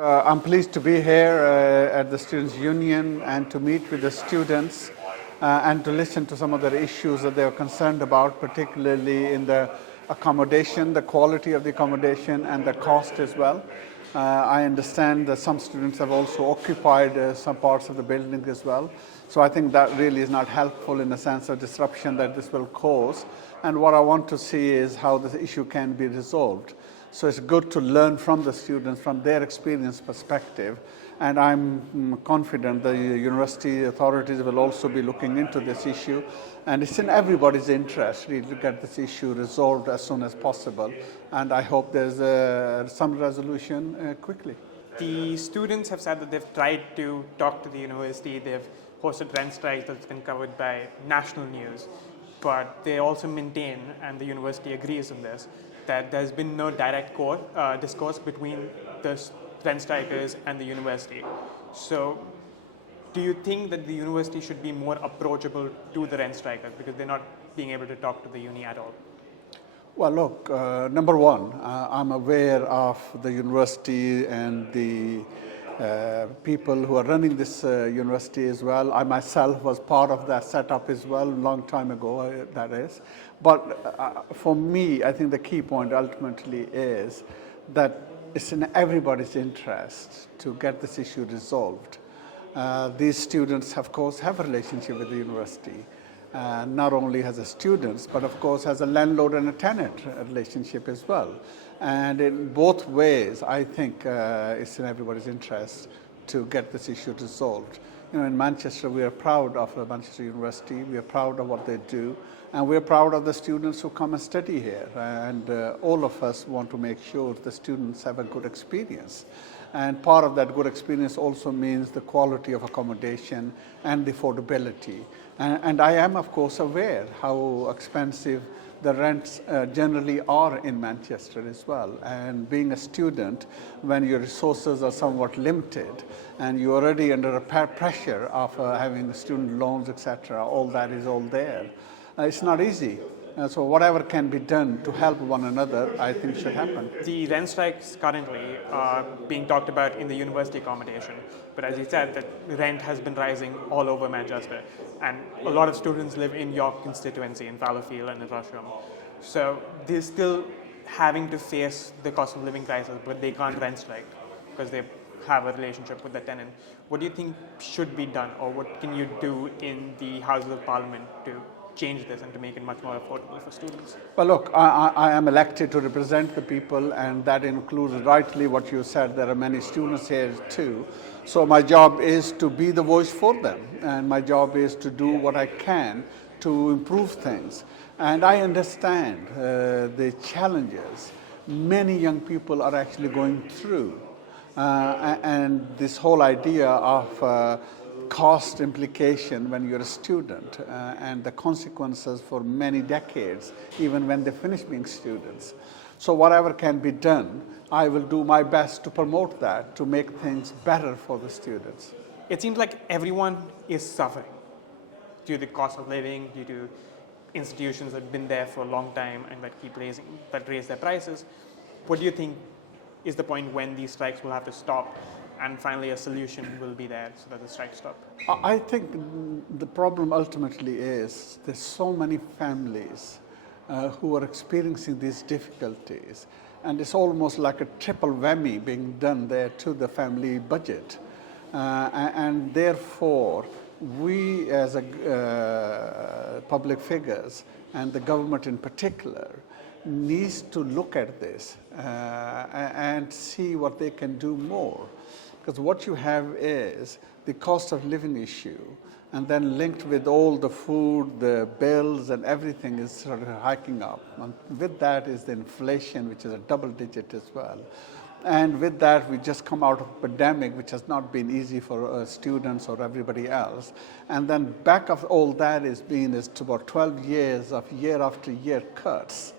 I'm pleased to be here at the Students' Union and to meet with the students and to listen to some of their issues that they are concerned about, particularly in the accommodation, the quality of the accommodation and the cost as well. I understand that some students have also occupied some parts of the building as well. So I think that really is not helpful in the sense of disruption that this will cause. And what I want to see is how this issue can be resolved. So it's good to learn from the students, from their experience perspective. And I'm confident the university authorities will also be looking into this issue. And it's in everybody's interest really to get this issue resolved as soon as possible. And I hope there's some resolution quickly. The students have said that they've tried to talk to the university. They've hosted rent strikes that's been covered by national news. But they also maintain, and the university agrees on this, that there's been no direct discourse between the rent strikers and the university. So do you think that the university should be more approachable to the rent strikers because they're not being able to talk to the uni at all? Well, look, number one, I'm aware of the university and the people who are running this university as well. I myself was part of that setup as well, a long time ago, that is. But for me, I think the key point ultimately is that it's in everybody's interest to get this issue resolved. These students, of course, have a relationship with the university. Not only as a students, but of course as a landlord and a tenant relationship as well. And in both ways, I think it's in everybody's interest to get this issue resolved. You know, in Manchester, we are proud of Manchester University. We are proud of what they do. And we're proud of the students who come and study here. And all of us want to make sure the students have a good experience. And part of that good experience also means the quality of accommodation and the affordability. And I am, of course, aware how expensive the rents generally are in Manchester as well. And being a student, when your resources are somewhat limited and you're already under a pressure of having student loans, etc., all that is all there. It's not easy. So whatever can be done to help one another, I think should happen. The rent strikes currently are being talked about in the university accommodation. But as you said, that rent has been rising all over Manchester. And a lot of students live in your constituency, in Fallowfield and in Rusholme. So they're still having to face the cost of living crisis, but they can't rent strike because they have a relationship with the tenant. What do you think should be done, or what can you do in the Houses of Parliament to change this and to make it much more affordable for students? Well, look, I am elected to represent the people, and that includes rightly what you said. There are many students here too. So my job is to be the voice for them, and my job is to do what I can to improve things. And I understand the challenges many young people are actually going through. And this whole idea of cost implication when you're a student and the consequences for many decades, even when they finish being students. So whatever can be done, I will do my best to promote that, to make things better for the students. It seems like everyone is suffering due to the cost of living, due to institutions that have been there for a long time and that raise their prices. What do you think is the point when these strikes will have to stop and finally a solution will be there so that the strikes stop? I think the problem ultimately is there's so many families who are experiencing these difficulties, and it's almost like a triple whammy being done there to the family budget. And therefore, we as public figures and the government in particular needs to look at this and see what they can do more. Because what you have is the cost of living issue, and then linked with all the food, the bills, and everything is sort of hiking up. And with that is the inflation, which is a double digit as well. And with that, we just come out of a pandemic, which has not been easy for students or everybody else. And then back of all that is about 12 years of year after year cuts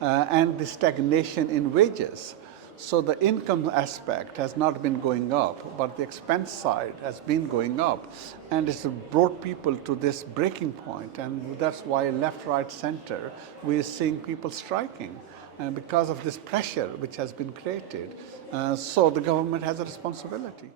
and the stagnation in wages. So the income aspect has not been going up, but the expense side has been going up. And it's brought people to this breaking point. And that's why left, right, center, we're seeing people striking. because of this pressure which has been created. So the government has a responsibility.